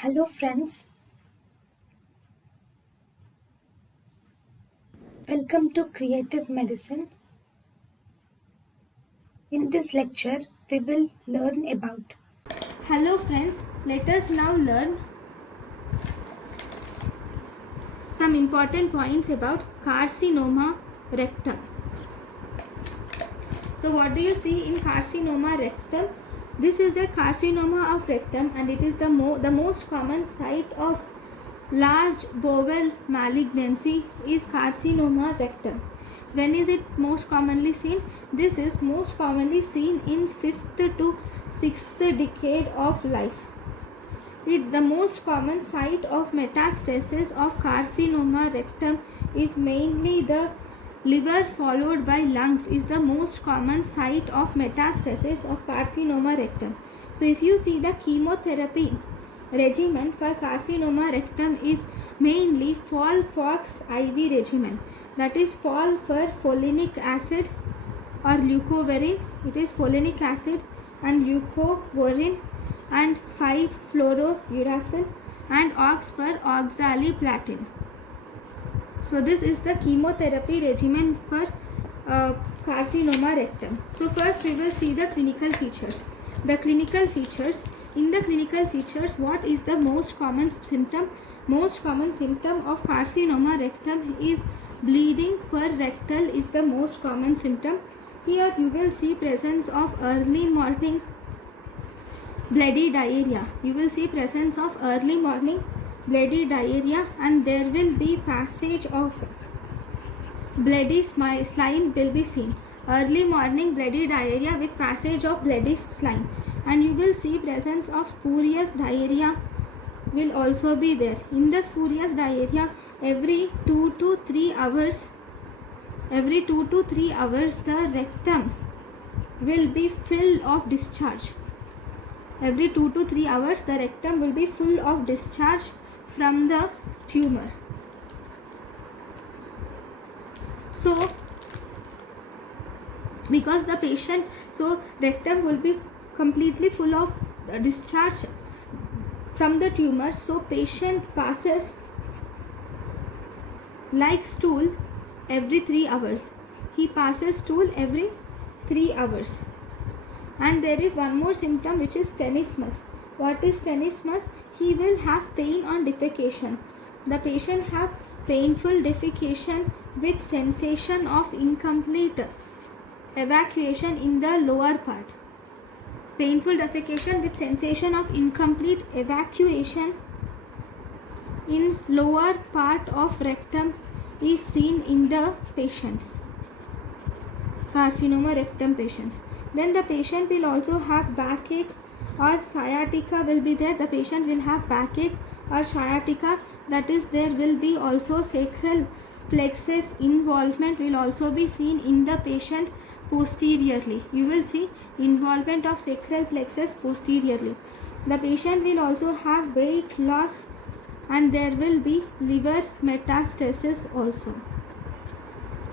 Hello friends, welcome to Creative Medicine. In this lecture, we will learn about. Hello friends, let us now learn some important points about carcinoma rectum. So what do you see in carcinoma rectum? This is a carcinoma of rectum and it is the most common site of large bowel malignancy is carcinoma rectum. When is it most commonly seen? This is most commonly seen in 5th to 6th decade of life. The most common site of metastasis of carcinoma rectum is mainly the liver followed by lungs is the most common site of metastasis of carcinoma rectum. So if you see the chemotherapy regimen for carcinoma rectum is mainly FOLFOX IV regimen. That is FOL for folinic acid or leucovorin. It is folinic acid and leucovorin and 5-fluorouracil and OX for oxaliplatin. So this is the chemotherapy regimen for carcinoma rectum. So first we will see the clinical features. The clinical features. In the clinical features, what is the most common symptom? Most common symptom of carcinoma rectum is bleeding per rectal is the most common symptom. Here you will see presence of early morning bloody diarrhea. You will see presence of early morning bloody diarrhea and there will be passage of bloody slime will be seen. Early morning bloody diarrhea with passage of bloody slime. And you will see presence of spurious diarrhea will also be there. In the spurious diarrhea, every 2 to 3 hours the rectum will be full of discharge. Every 2 to 3 hours the rectum will be full of discharge from the tumor. So because the patient, so rectum will be completely full of discharge from the tumor, so patient passes like stool every 3 hours. He passes stool every 3 hours. And there is one more symptom which is tenesmus. What is tenesmus? He will have pain on defecation. The patient have painful defecation with sensation of incomplete evacuation in the lower part. Painful defecation with sensation of incomplete evacuation in lower part of rectum is seen in the patients, carcinoma rectum patients. Then the patient will also have backache or sciatica will be there. The patient will have backache or sciatica, that is there will be also sacral plexus involvement will also be seen in the patient posteriorly. You will see involvement of sacral plexus posteriorly. The patient will also have weight loss and there will be liver metastasis also.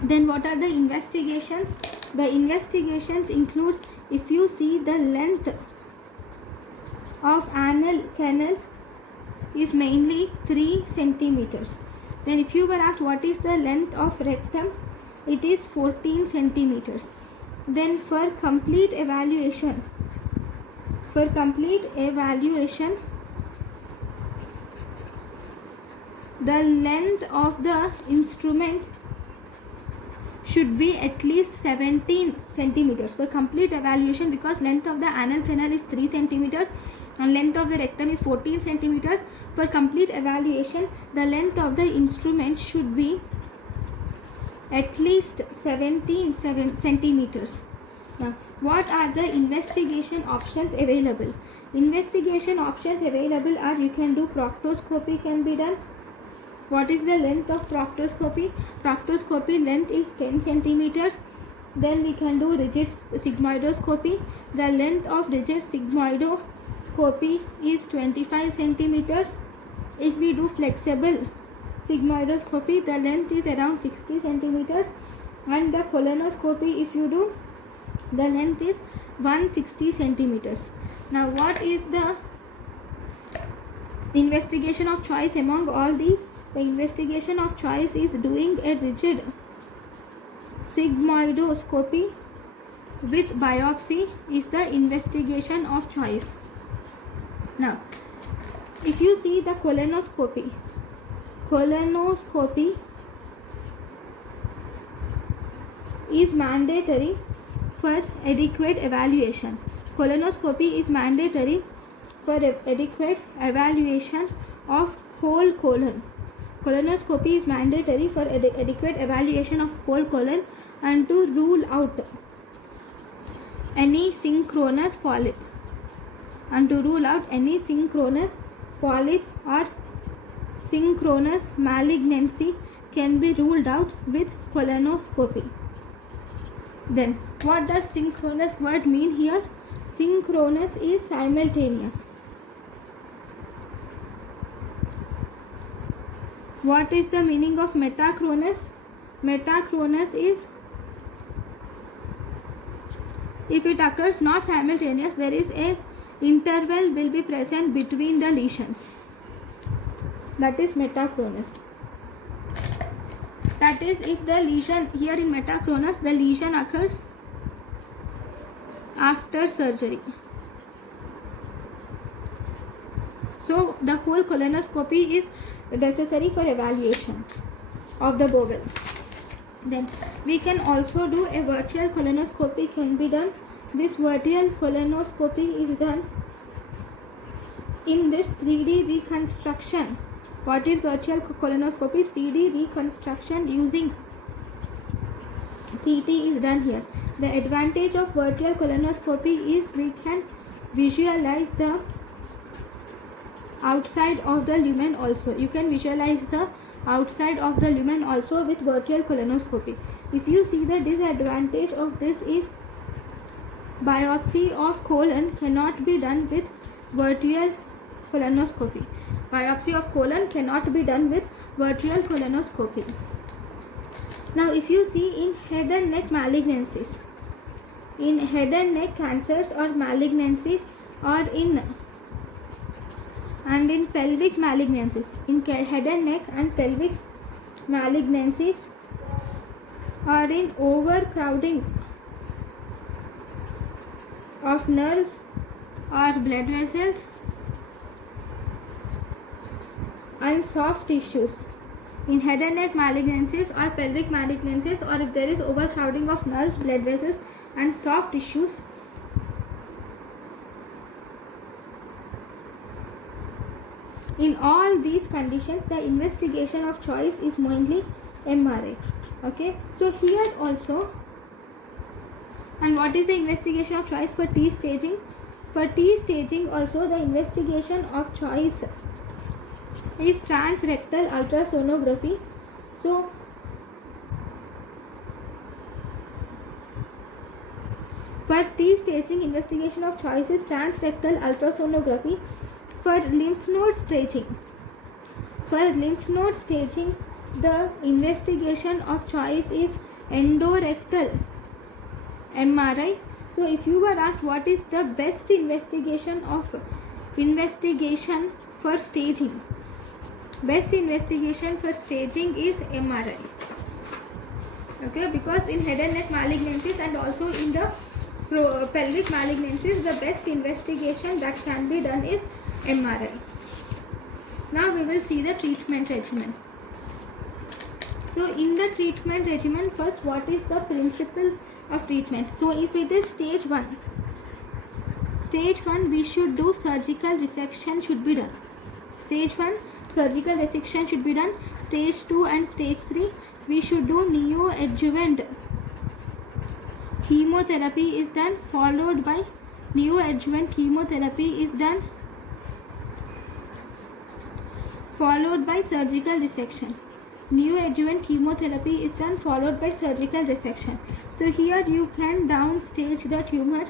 Then what are the investigations? The investigations include, if you see the length of anal canal is mainly 3 centimeters. Then if you were asked what is the length of rectum, it is 14 centimeters. Then for complete evaluation, the length of the instrument should be at least 17 centimeters for complete evaluation, because length of the anal canal is 3 centimeters and length of the rectum is 14 centimeters. For complete evaluation, the length of the instrument should be at least 17 centimeters. Now, what are the investigation options available? Investigation options available are, you can do proctoscopy can be done. What is the length of proctoscopy? Proctoscopy length is 10 centimeters. Then we can do rigid sigmoidoscopy. The length of rigid sigmoidoscopy is 25 centimeters. If we do flexible sigmoidoscopy, the length is around 60 centimeters. And the colonoscopy, if you do, the length is 160 centimeters. Now what is the investigation of choice among all these, the investigation of choice is doing a rigid sigmoidoscopy with biopsy is the investigation of choice. Now, if you see the colonoscopy is mandatory for adequate evaluation. Colonoscopy is mandatory for adequate evaluation of whole colon. Colonoscopy is mandatory for adequate evaluation of whole colon and to rule out any synchronous polyp. Or synchronous malignancy can be ruled out with colonoscopy. Then, what does synchronous word mean here? Synchronous is simultaneous. What is the meaning of metachronous? Metachronous is if it occurs not simultaneous, there is a interval will be present between the lesions. That is metachronous. That is, if the lesion here in metachronous, the lesion occurs after surgery. So the whole colonoscopy is necessary for evaluation of the bowel. Then we can also do a virtual colonoscopy can be done. This virtual colonoscopy is done in this 3D reconstruction. What is virtual colonoscopy? 3D reconstruction using CT is done here. The advantage of virtual colonoscopy is we can visualize the outside of the lumen also. You can visualize the outside of the lumen also with virtual colonoscopy. If you see, the disadvantage of this is biopsy of colon cannot be done with virtual colonoscopy. Biopsy of colon cannot be done with virtual colonoscopy. Now, if you see in head and neck malignancies, in head and neck cancers or malignancies, or in pelvic malignancies, in head and neck and pelvic malignancies, or in overcrowding of nerves or blood vessels and soft tissues, in head and neck malignancies or pelvic malignancies, or if there is overcrowding of nerves, blood vessels and soft tissues, in all these conditions the investigation of choice is mainly MRI. Okay, so here also, and what is the investigation of choice for T staging? For T staging also the investigation of choice is transrectal ultrasonography. So for T staging, investigation of choice is transrectal ultrasonography. For lymph node staging, the investigation of choice is endorectal MRI. So if you were asked what is the best investigation for staging, best investigation for staging is MRI. Okay, because in head and neck malignancies and also in the pelvic malignancies, the best investigation that can be done is MRI. Now we will see the treatment regimen. So in the treatment regimen, first what is the principle of treatment? So if it is stage 1 we should do surgical resection should be done. Stage 1 surgical resection should be done. Stage 2 and stage 3 we should do neoadjuvant chemotherapy is done, followed by neoadjuvant chemotherapy is done, followed by surgical resection. Neoadjuvant chemotherapy is done, followed by surgical resection. So here you can downstage the tumor.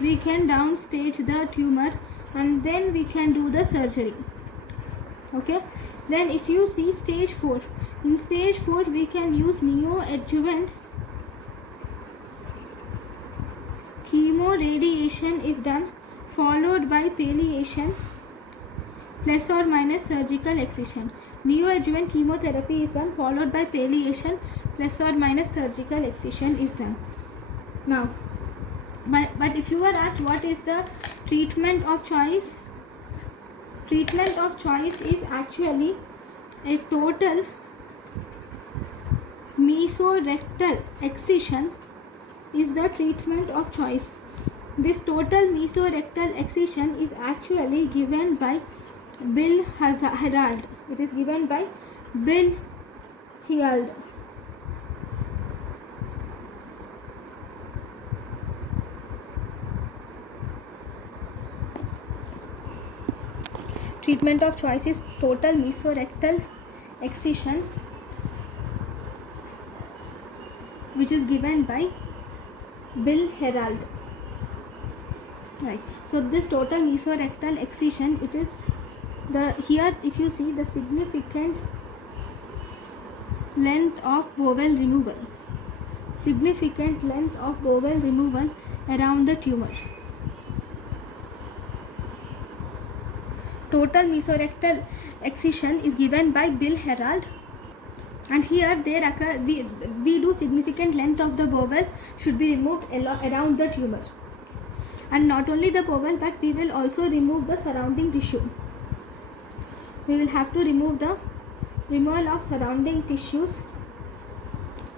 We can downstage the tumor and then we can do the surgery. Okay. Then if you see stage 4, in stage 4 we can use neoadjuvant chemoradiation is done, followed by palliation. plus or minus surgical excision. Neoadjuvant chemotherapy is done, followed by palliation plus or minus surgical excision is done. Now, but if you are asked what is the treatment of choice, treatment of choice is actually a total mesorectal excision is the treatment of choice. This total mesorectal excision is actually given by Bill Herald. It is given by Bill Herald. Treatment of choice is total mesorectal excision, which is given by Bill Herald. Right. So this total mesorectal excision, it is the, here if you see the significant length of bowel removal, significant length of bowel removal around the tumor. Total mesorectal excision is given by Bill Herald, and here there occur, we do significant length of the bowel should be removed around the tumor, and not only the bowel but we will also remove the surrounding tissue. We will have to remove the removal of surrounding tissues.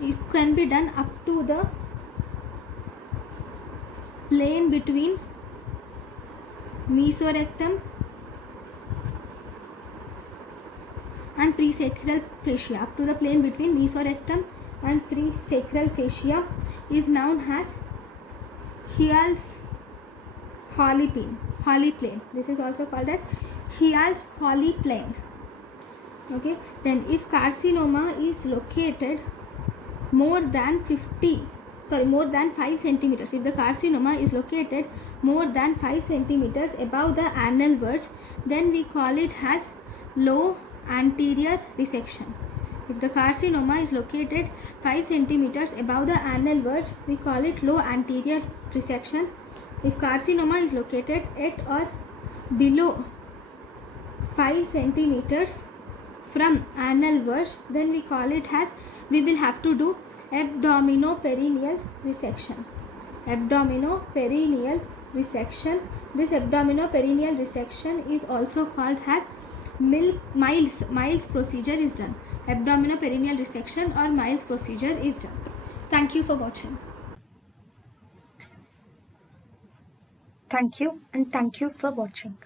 It can be done up to the plane between mesorectum and presacral fascia. Up to the plane between mesorectum and presacral fascia is known as Hill's Holly plane. This is also called as Hill's Holly plane. Okay. Then if carcinoma is located more than 5 centimeters, if the carcinoma is located more than 5 centimeters above the anal verge, then we call it as low anterior resection. If the carcinoma is located 5 centimeters above the anal verge, we call it low anterior resection. If carcinoma is located at or below 5 centimeters from anal verge, then we call it as, we will have to do abdominoperineal resection. Abdominoperineal resection. This abdominoperineal resection is also called as Miles procedure is done. Abdominoperineal resection or Miles procedure is done. Thank you for watching. Thank you, and thank you for watching.